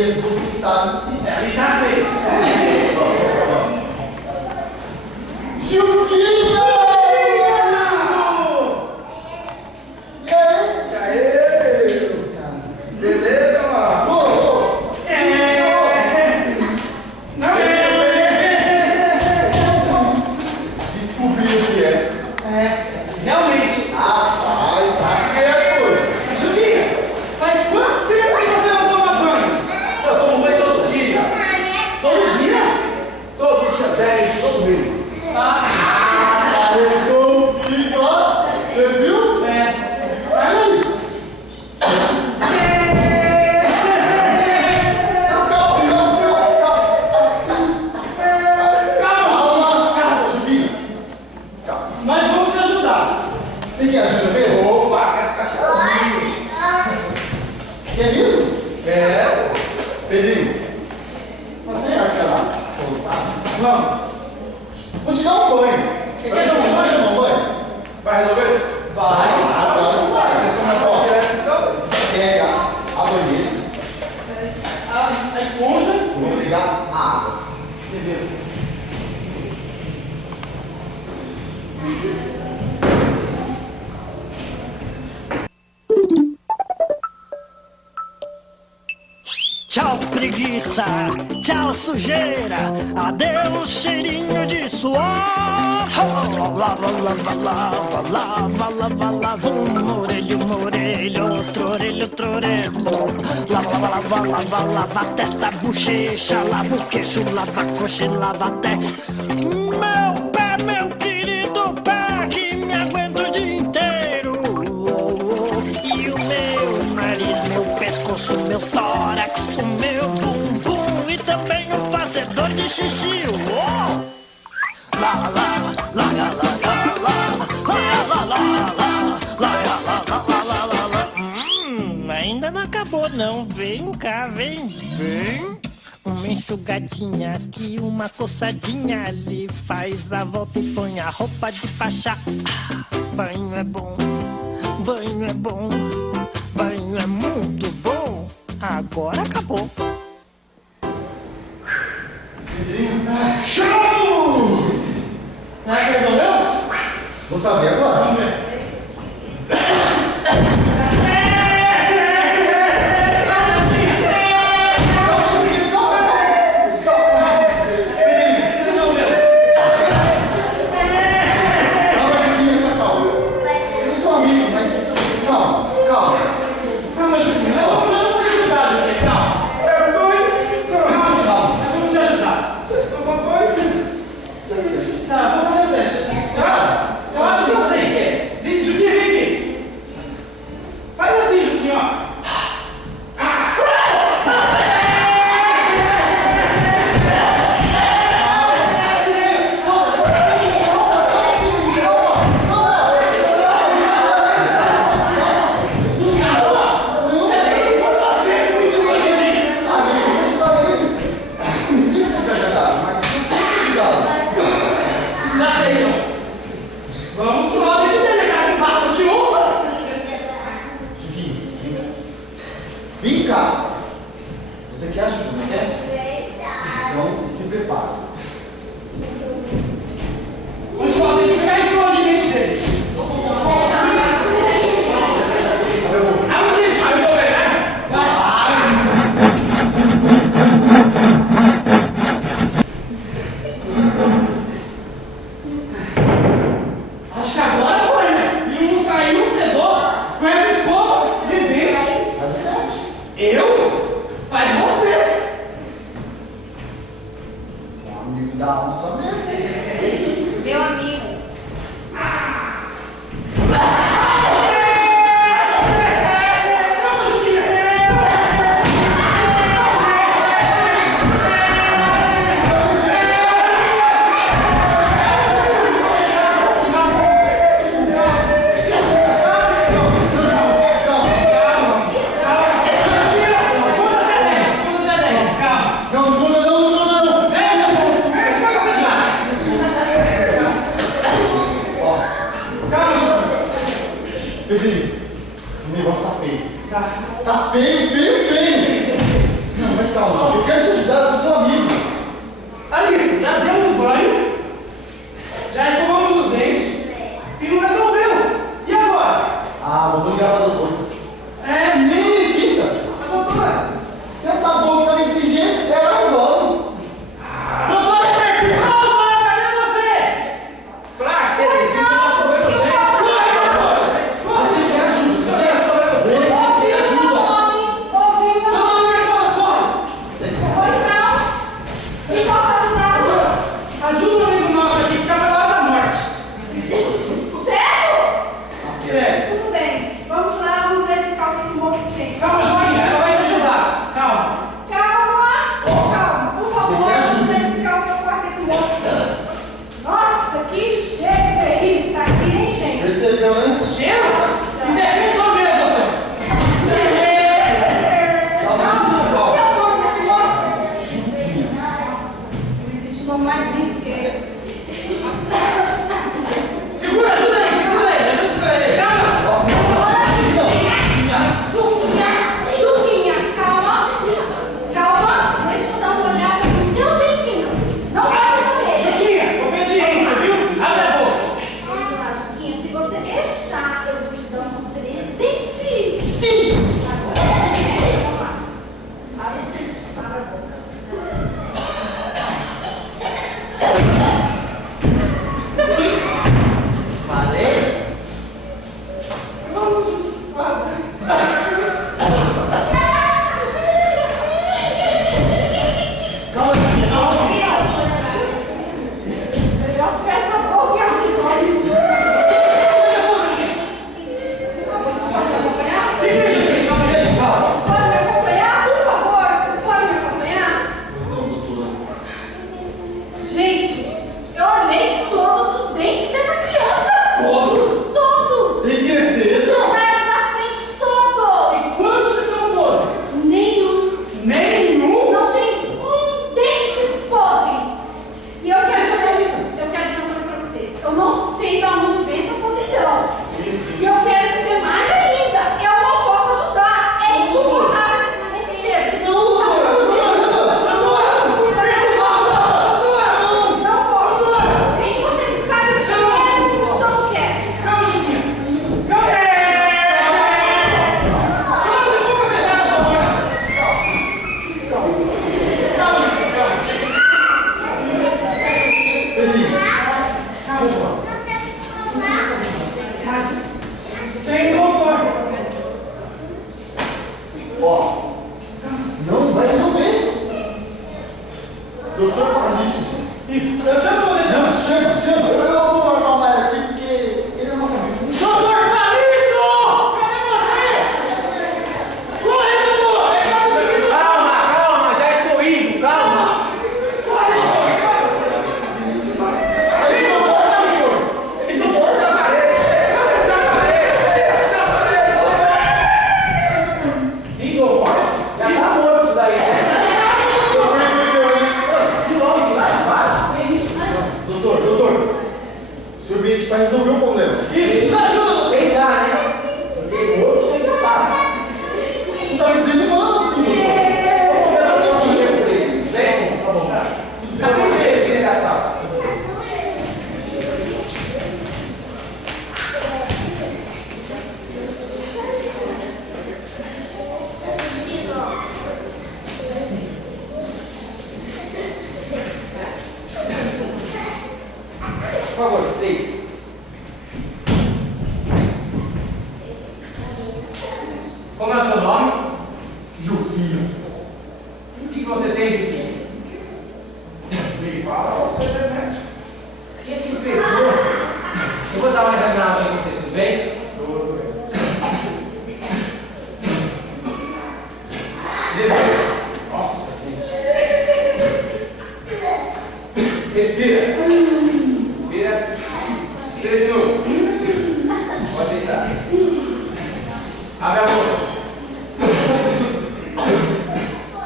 Jesus que tá em cima. Ele tá feio. Juquinha! E aí? Beleza, mano? Descobriu o que é. Realmente. Rapaz, tá quieto. Julinha, faz quanto tempo que você não toma banho? Eu tomo banho todo dia. Todo dia? Todo dia 10, todo mês. Ah, resolvi, ó. Você viu? Aí. Calma, Juquinha. Nós vamos te ajudar. Você quer ajuda mesmo? Opa, quero ficar sozinho. Quer mesmo? Quero. Pedrinho, só vem aquela pousada. Vamos. Vou te dar um banho. Quer dar um banho? Dar um banho? Vai resolver? Vai. Claro que vai. Vocês estão mais fortes direto, então? Pega a banheira, A esponja. vou pegar a água. Beleza. Tchau preguiça, tchau sujeira, adeus cheirinho de suor. Lava, lava, lava, lava, lava, lava, uma orelha, outro orelho. Lava, lava, lava, lava, lava a testa, bochecha, lava o queixo, lava a coxa e lava até meu pé, meu querido pé, que me aguenta o dia inteiro. E o meu nariz, meu pescoço, meu tórax, o meu bumbum e também o fazedor de xixi. Lá, lá, lá, lá, lá, lá, lá, lá, lá, lá, lá, lá, lá. Ainda não acabou não, vem cá, vem. Uma enxugadinha aqui, uma coçadinha ali, faz a volta e põe a roupa de pachá. Banho é bom, banho é bom, banho é muito bom. Agora acabou. Show! Será que resolveu? Vou saber agora. Vamos ver. Vem cá. Você quer ajuda, não quer? Então, se prepara. Vamos lá, tem que pegar a escola de dente dele. Ah, você vai resolver, né? Acho que agora foi, né? Se não sair um fedor com essa escova de dente. Eu? Faz você. Você é amigo da onça mesmo. Meu amigo. Não, não, não, não, não.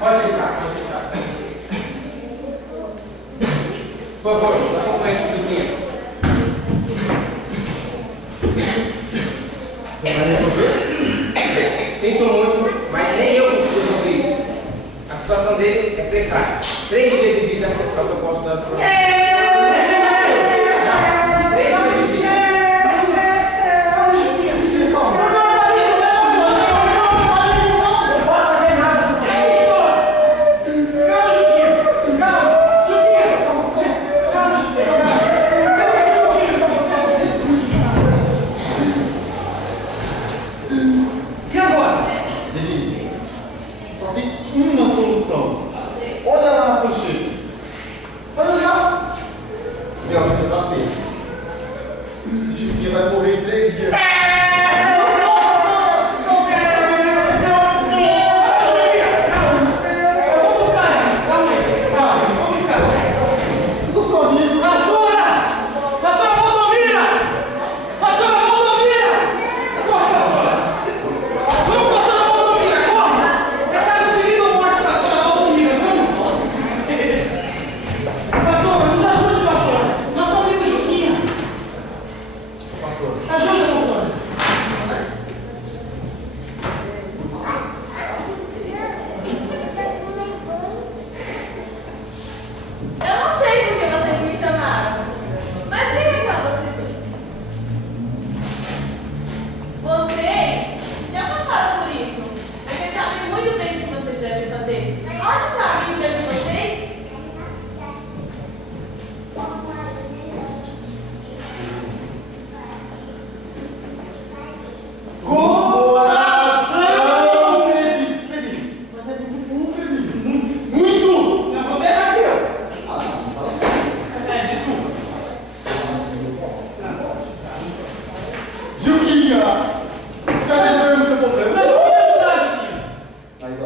Pode entrar, pode entrar. Por favor, acompanhe esse Juquinha. Você vai resolver? Sinto muito, mas nem eu consigo resolver isso. A situação dele é precária. 3 dias de vida é o que eu posso dar para ele. 3 dias de vida. E agora? Menino, só tem uma solução. Olha lá na prancheta. Vai olhar. E ó, você tá feio. Esse Juquinha vai morrer em 3 dias. Eu sou seu amigo. Vassoura! Vassoura, Valdomira! Vassoura, Valdomira! Corre, Vassoura! Vamos, Vassoura, Valdomira, corre! É caso de vida ou morte, Vassoura, Valdomira, vamos! Vassoura, nos ajude, Vassoura! Nosso amigo Juquinha! Pastor. Ajuda, Vassoura! Eu não sei por que vocês me chamaram, mas venha cá, vocês. Vocês já passaram por isso. Vocês sabem muito bem o que vocês devem fazer. Onde está a Bíblia de vocês? Coração! Pedrinho, você é muito, Pedrinho. Muito! Não, você é mais que eu. Ah, não, fala assim. Desculpa. Juquinha! Tá resolvendo seu Mas problema? vamos me ajudar, Juquinha. Mas ó,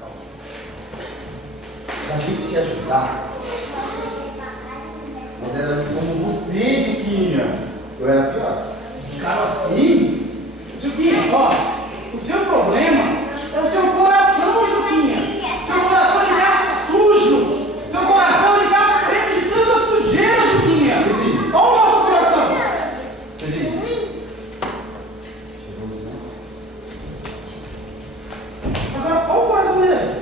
calma. Pra gente te ajudar, nós éramos como você, Juquinha. Eu era pior. Cara, assim? Juquinha, ó, o seu problema é o seu coração, Juquinha. Seu coração ele tá sujo. Seu coração ele tá preto de tanta sujeira, Juquinha. Pedrinho. Olha o nosso coração. Pedrinho. Agora, olha o coração dele.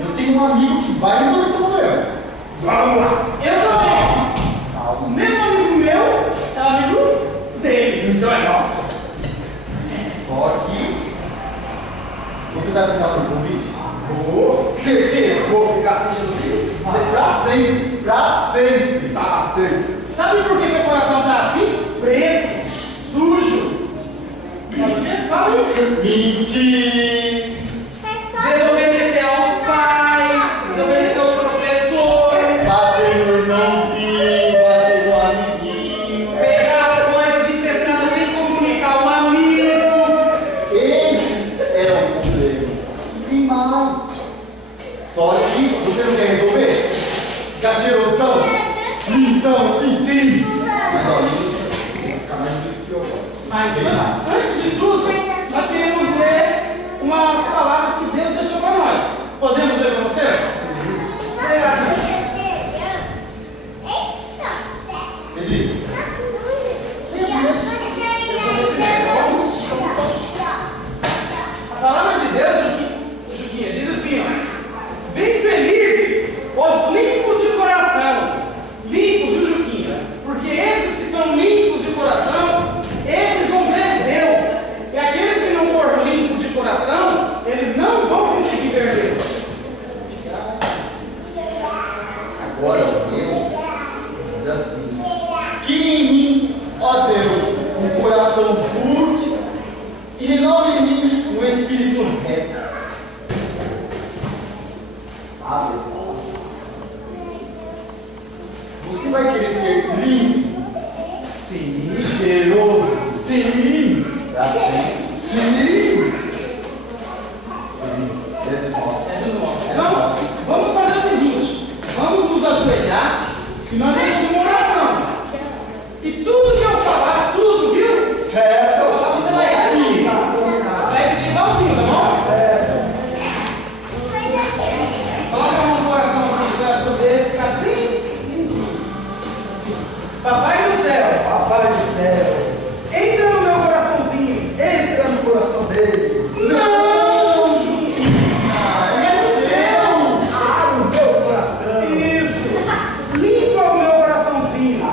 Eu tenho um amigo que vai resolver esse problema. Vamos lá. Eu também. O Calma. mesmo amigo meu é amigo dele. Então é nosso. Só que você vai aceitar o convite? Vou. Certeza? Vou ficar assistindo assim. Pra sempre. Pra sempre. Tá sempre. Sabe por que seu coração tá assim? Preto, sujo. Sabe por quê? Fala aí. Mentir. Desobedecer aos pais, desobedecer aos professores, Bater no irmãozinho, bater no amiguinho. pegar as coisas emprestadas sem comunicar o amigo. Esse é o problema. E tem mais. Só que você não quer resolver? Ficar cheirosão? Então, assim, sim. Mas ó, isso vai ficar mais difícil que eu agora. Mas Tem mais. antes de tudo, nós queremos ler umas palavras que Deus deixou para nós. Podemos ler para você? Leia aqui. Pedrinho, A palavra de Deus, Juquinha, diz assim, ó. Bem felizes os limpos de coração. Limpos, viu, Juquinha? Porque esses que são limpos de coração, esses vão ver Deus. E aqueles que não forem limpos de coração, eles não vão conseguir ver Deus. agora eu diz assim: que em mim, ó Deus, um coração puro e renove em mim um espírito reto. Sabe essa palavra? Você vai querer ser limpo? Sim. Cheiroso? Sim. Pra sempre? Sim. É dos nossos. É dos nossos. Então, vamos fazer o seguinte: vamos nos ajoelhar e nós vamos E tudo que eu falar, tudo, viu? Certo. Eu falar, você vai repetir. Vai repetir igualzinho, tá bom? Certo. Coloca a mão no coração assim, para poder ficar bem lindo. Papai do céu, Papai do céu, entra no meu coraçãozinho. entra no coração deles. Não, Juquinha, é seu. Abre o meu coração. Isso. Limpa o meu coraçãozinho.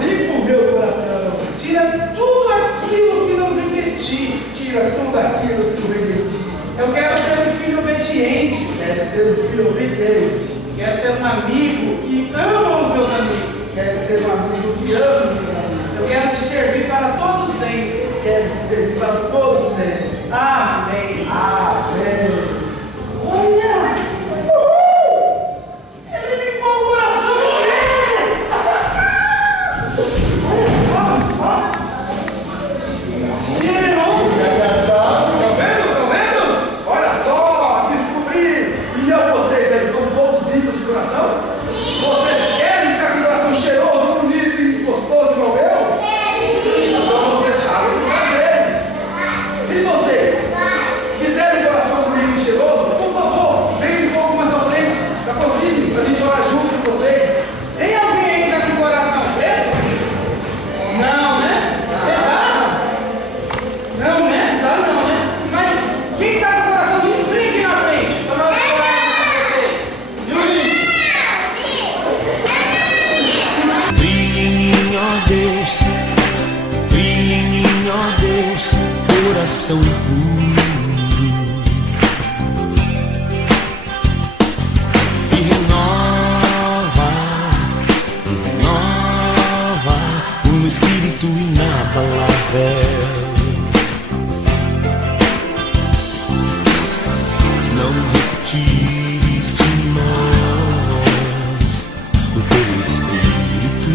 Limpa o meu coração. Tira tudo aquilo que não vem de ti. Tira tudo aquilo que tu vem de ti. Eu quero ser um filho obediente. Quero ser um filho obediente. Quero ser um amigo que ama os meus amigos. Quero ser um amigo que ama meus amigos. Eu quero te servir para todo sempre. Quero te servir para todos sempre. Amém. Amém. Olha! Ele limpou o coração dele! Generoso! Estão vendo? Olha só, descobri. E vocês aí estão todos limpos de coração? Vocês querem ficar com o coração cheiroso, bonito e gostoso igual o meu? Então vocês sabem o que fazer. Se vocês quiserem um coração bonito e cheiroso, por favor, venham um pouco mais pra frente, se é possível, pra gente orar junto com vocês. Tem alguém aí que tá com o coração preto? Não, né? Você tá? Não, né? Tá não, né? Mas quem tá com o coração limpo, vem aqui na frente. Pra nós orar com vocês. Brilhe em mim, ó Deus, brilhe em mim, ó Deus, coração puro, e renova no espírito inabalável. Não retires de nós o teu espírito.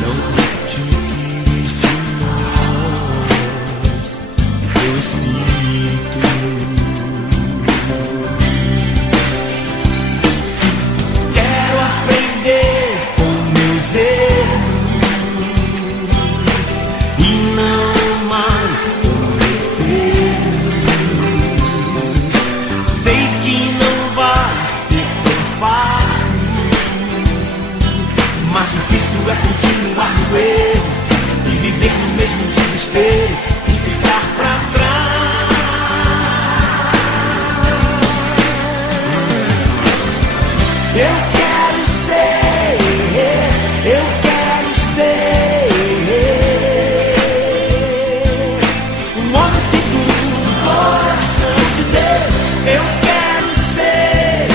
Não retires de nós o teu espírito. Quero aprender com meus erros e não mais cometer. Sei que não vai ser tão fácil, mas difícil é continuar no erro e viver no mesmo desespero e ficar pra trás. Eu quero ser um homem segundo o coração de Deus. Eu quero ser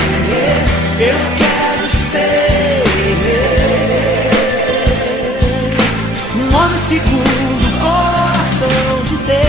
um homem segundo o coração de Deus.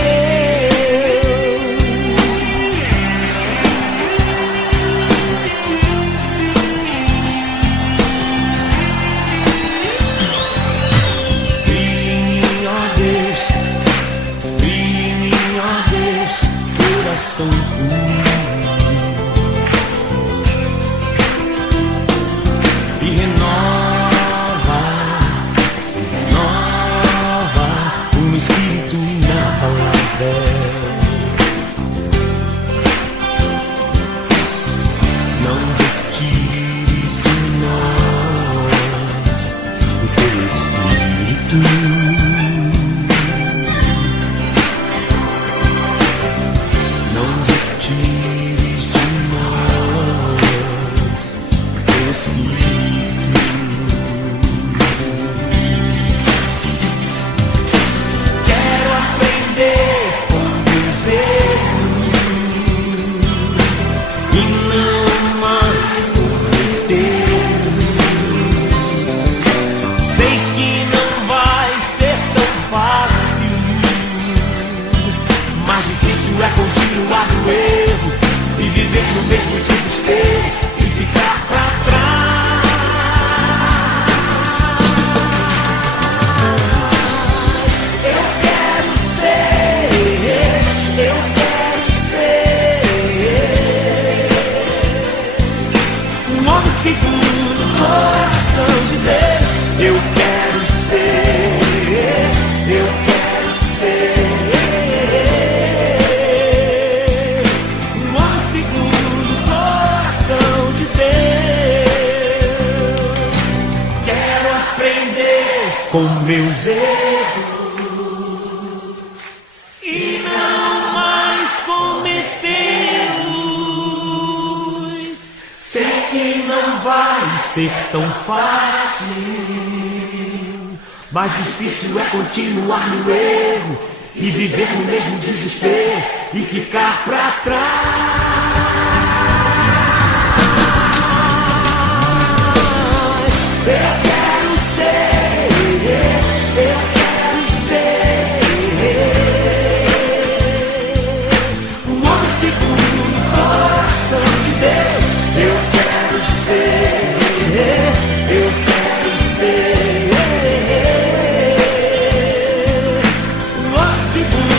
segundo coração de Deus. Eu quero ser, eu quero ser um homem segundo coração de Deus. Quero aprender com meus erros e não mais cometê-los. Sei que não vai ser tão fácil, mais difícil é continuar no erro e viver no mesmo desespero e ficar pra trás. Eu quero ser, eu quero ser um homem segundo o coração de Deus. Eu quero ser, eu quero ser um homem segundo